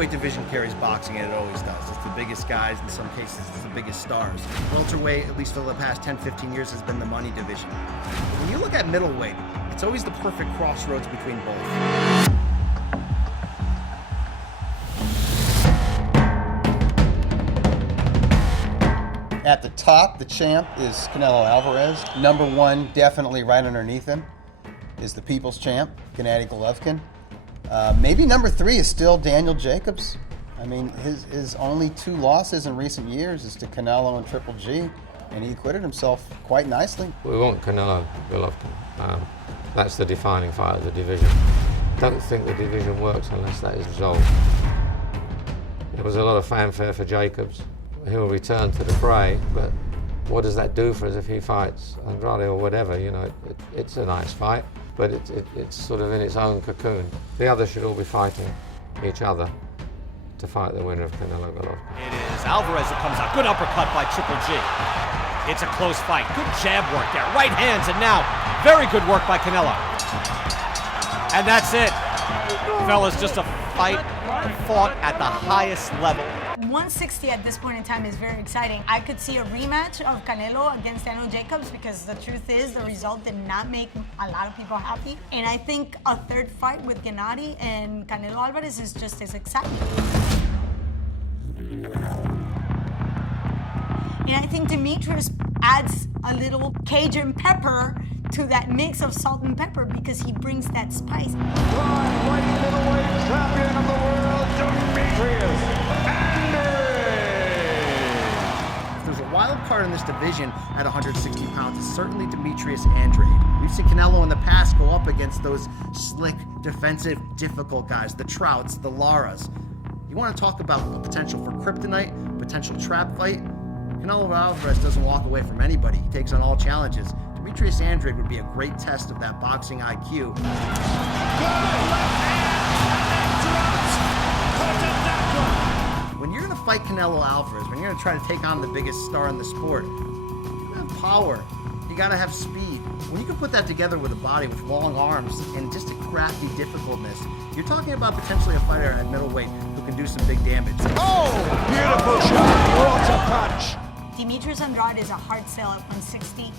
heavyweight division carries boxing, and it always does. It's the biggest guys, in some cases it's the biggest stars. Welterweight, at least for the past 10, 15 years, has been the money division. When you look at middleweight, it's always the perfect crossroads between both. At the top, the champ is Canelo Alvarez. Number one, definitely right underneath him, is the people's champ, Gennady Golovkin. Maybe number three is still Daniel Jacobs. I mean, his only two losses in recent years is to Canelo and Triple G, and he acquitted himself quite nicely. We want Canelo Golovkin. That's the defining fight of the division. Don't think the division works unless that is resolved. There was a lot of fanfare for Jacobs. He'll return to the fray, but what does that do for us if he fights Andrade or whatever? You know, it's a nice fight, but it's sort of in its own cocoon. The others should all be fighting each other to fight the winner of Canelo Golovkin. It is Alvarez who comes out. Good uppercut by Triple G. It's a close fight. Good jab work there. Right hands, and now very good work by Canelo. And that's it. Fellas, just a fight fought at the highest level. 160 at this point in time is very exciting. I could see a rematch of Canelo against Daniel Jacobs because the truth is the result did not make a lot of people happy. And I think a third fight with Gennady and Canelo Alvarez is just as exciting. And I think Demetrius adds a little Cajun pepper to that mix of salt and pepper because he brings that spice. Middleweight champion of the world, Demetrius Andrade. If there's a wild card in this division at 160 pounds, it's certainly Demetrius Andrade. We've seen Canelo in the past go up against those slick, defensive, difficult guys, the Trouts, the Laras. You want to talk about the potential for kryptonite, potential trap fight? Canelo Alvarez doesn't walk away from anybody. He takes on all challenges. Demetrius Andrade would be a great test of that boxing IQ. When you're going to fight Canelo Alvarez, when you're going to try to take on the biggest star in the sport, you have power. You got to have speed. When you can put that together with a body with long arms and just a crafty difficultness, you're talking about potentially a fighter at middleweight who can do some big damage. Oh, beautiful shot. What a punch. Demetrius Andrade is a hard sell at 160,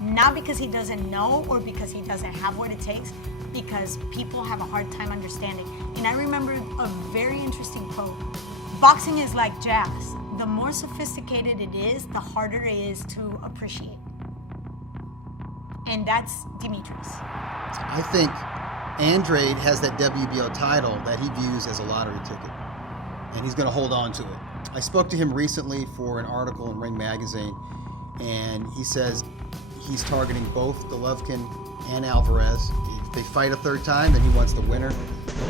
not because he doesn't know or because he doesn't have what it takes, because people have a hard time understanding. And I remember a very interesting quote. Boxing is like jazz. The more sophisticated it is, the harder it is to appreciate. And that's Demetrius. I think Andrade has that WBO title that he views as a lottery ticket, and he's going to hold on to it. I spoke to him recently for an article in Ring Magazine, and he says he's targeting both Golovkin and Alvarez. If they fight a third time, then he wants the winner.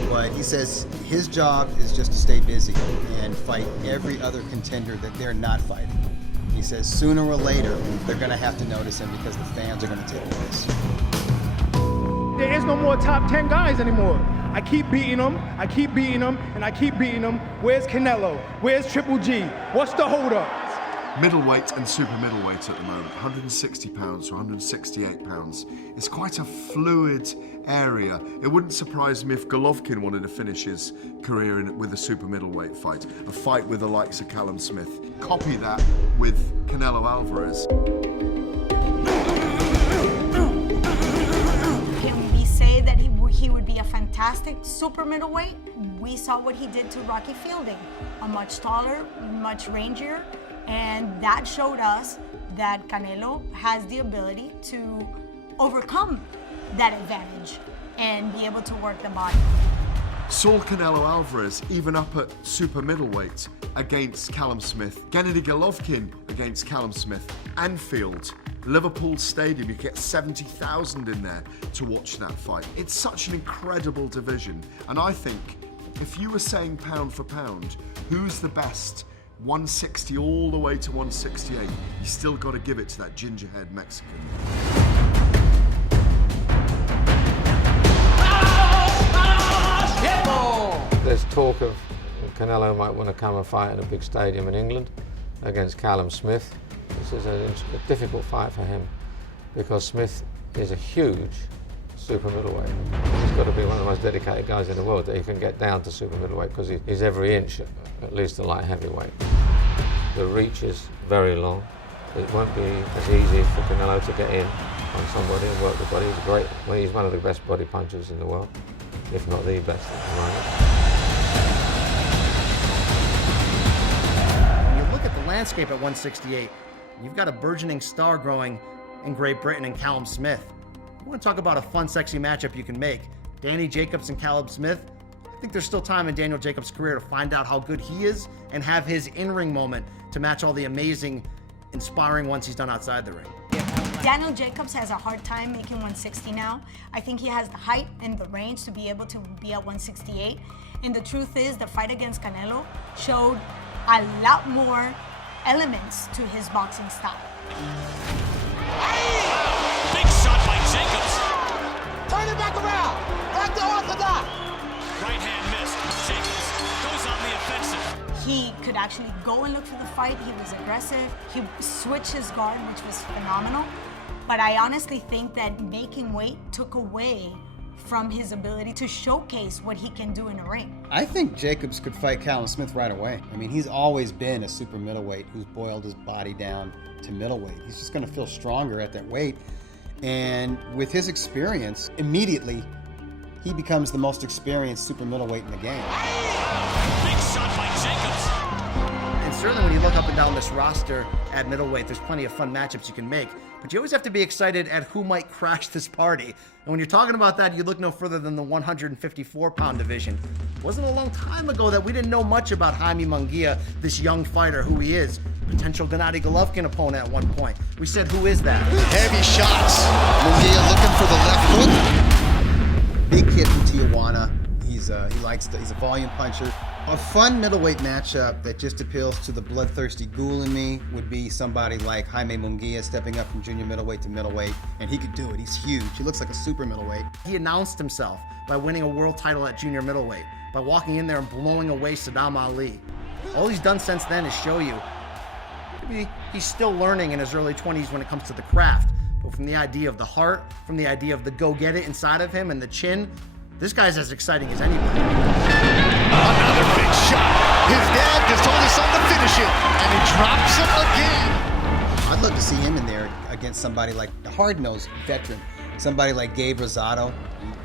But he says his job is just to stay busy and fight every other contender that they're not fighting. He says sooner or later, they're going to have to notice him because the fans are going to take notice. There is no more top 10 guys anymore. I keep beating them, and I keep beating them. Where's Canelo? Where's Triple G? What's the holdup? Middleweight and super middleweight at the moment, 160 pounds to 168 pounds. It's quite a fluid area. It wouldn't surprise me if Golovkin wanted to finish his career with a super middleweight fight, a fight with the likes of Callum Smith. Copy that with Canelo Alvarez. Can we say that he would be a fantastic super middleweight? We saw what he did to Rocky Fielding, a much taller, much rangier, and that showed us that Canelo has the ability to overcome that advantage and be able to work the body. Saw Canelo Alvarez even up at super middleweight against Callum Smith. Gennady Golovkin against Callum Smith. Anfield, Liverpool Stadium, you get 70,000 in there to watch that fight. It's such an incredible division, and I think if you were saying pound for pound, who's the best 160 all the way to 168, you still got to give it to that gingerhead Mexican. There's talk of Canelo might want to come and fight in a big stadium in England against Callum Smith. This is a difficult fight for him because Smith is a huge super middleweight. He's got to be one of the most dedicated guys in the world that he can get down to super middleweight because he's every inch at least a light heavyweight. The reach is very long. It won't be as easy for Canelo to get in on somebody and work the body. He's great. Well, he's one of the best body punchers in the world, if not the best at the moment. When you look at the landscape at 168, you've got a burgeoning star growing in Great Britain and Callum Smith. You want to talk about a fun, sexy matchup you can make. Danny Jacobs and Callum Smith. I think there's still time in Daniel Jacobs' career to find out how good he is and have his in-ring moment to match all the amazing, inspiring ones he's done outside the ring. Daniel Jacobs has a hard time making 160 now. I think he has the height and the range to be able to be at 168. And the truth is, the fight against Canelo showed a lot more elements to his boxing style. Big shot by Jacobs. Turn it back around. Back to orthodox. Right hand missed. Jacobs goes on the offensive. He could actually go and look for the fight. He was aggressive. He switched his guard, which was phenomenal. But I honestly think that making weight took away from his ability to showcase what he can do in a ring. I think Jacobs could fight Callum Smith right away. I mean, he's always been a super middleweight who's boiled his body down to middleweight. He's just going to feel stronger at that weight. And with his experience, immediately, he becomes the most experienced super middleweight in the game. Big shot by Jacobs. And certainly when you look up and down this roster at middleweight, there's plenty of fun matchups you can make. But you always have to be excited at who might crash this party. And when you're talking about that, you look no further than the 154-pound division. It wasn't a long time ago that we didn't know much about Jaime Munguia, this young fighter, who he is. Potential Gennady Golovkin opponent at one point. We said, who is that? Heavy shots. Munguia looking for the left hook. Big kid from Tijuana. He's a volume puncher. A fun middleweight matchup that just appeals to the bloodthirsty ghoul in me would be somebody like Jaime Munguia stepping up from junior middleweight to middleweight, and he could do it. He's huge. He looks like a super middleweight. He announced himself by winning a world title at junior middleweight, by walking in there and blowing away Saddam Ali. All he's done since then is show you maybe he's still learning in his early 20s when it comes to the craft, but from the idea of the heart, from the idea of the go-get-it inside of him and the chin, this guy's as exciting as anybody. Another big shot. His dad just told his son to finish it, and he drops him again. I'd love to see him in there against somebody like a hard-nosed veteran, somebody like Gabe Rosado.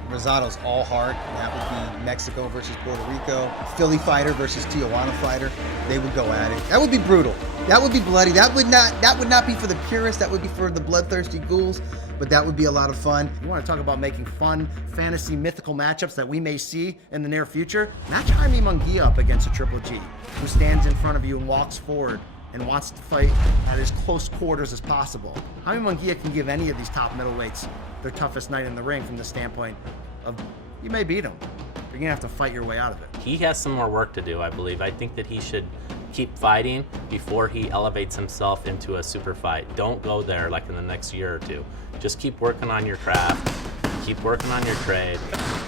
Rosado's all heart. That would be Mexico versus Puerto Rico. Philly fighter versus Tijuana fighter. They would go at it. That would be brutal. That would be bloody. That would not be for the purists. That would be for the bloodthirsty ghouls. But that would be a lot of fun. You want to talk about making fun, fantasy, mythical matchups that we may see in the near future? Match Jaime Munguia up against a Triple G, who stands in front of you and walks forward and wants to fight at as close quarters as possible. Jaime Munguia can give any of these top middleweights their toughest night in the ring from the standpoint of you may beat him. You're gonna have to fight your way out of it. He has some more work to do, I believe. I think that he should keep fighting before he elevates himself into a super fight. Don't go there like in the next year or two. Just keep working on your craft, keep working on your trade,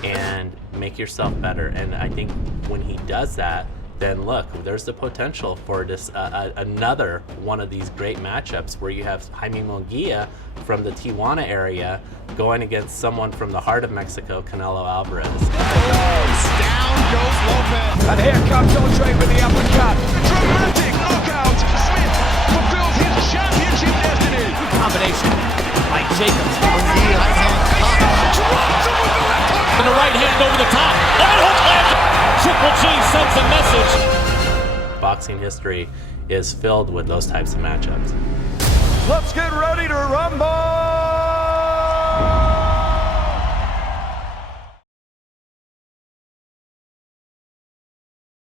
and make yourself better. And I think when he does that, then look, there's the potential for this another one of these great matchups where you have Jaime Munguia from the Tijuana area going against someone from the heart of Mexico, Canelo Alvarez. Down goes Lopez. And here comes Andrade with the uppercut. Dramatic knockout. Smith fulfills his championship destiny. Combination by Jacobs. Munguia right hand caught. Drops him with the left hook. And the right hand over the top. Right hook lands. Triple G sends a message. Boxing history is filled with those types of matchups. Let's get ready to rumble.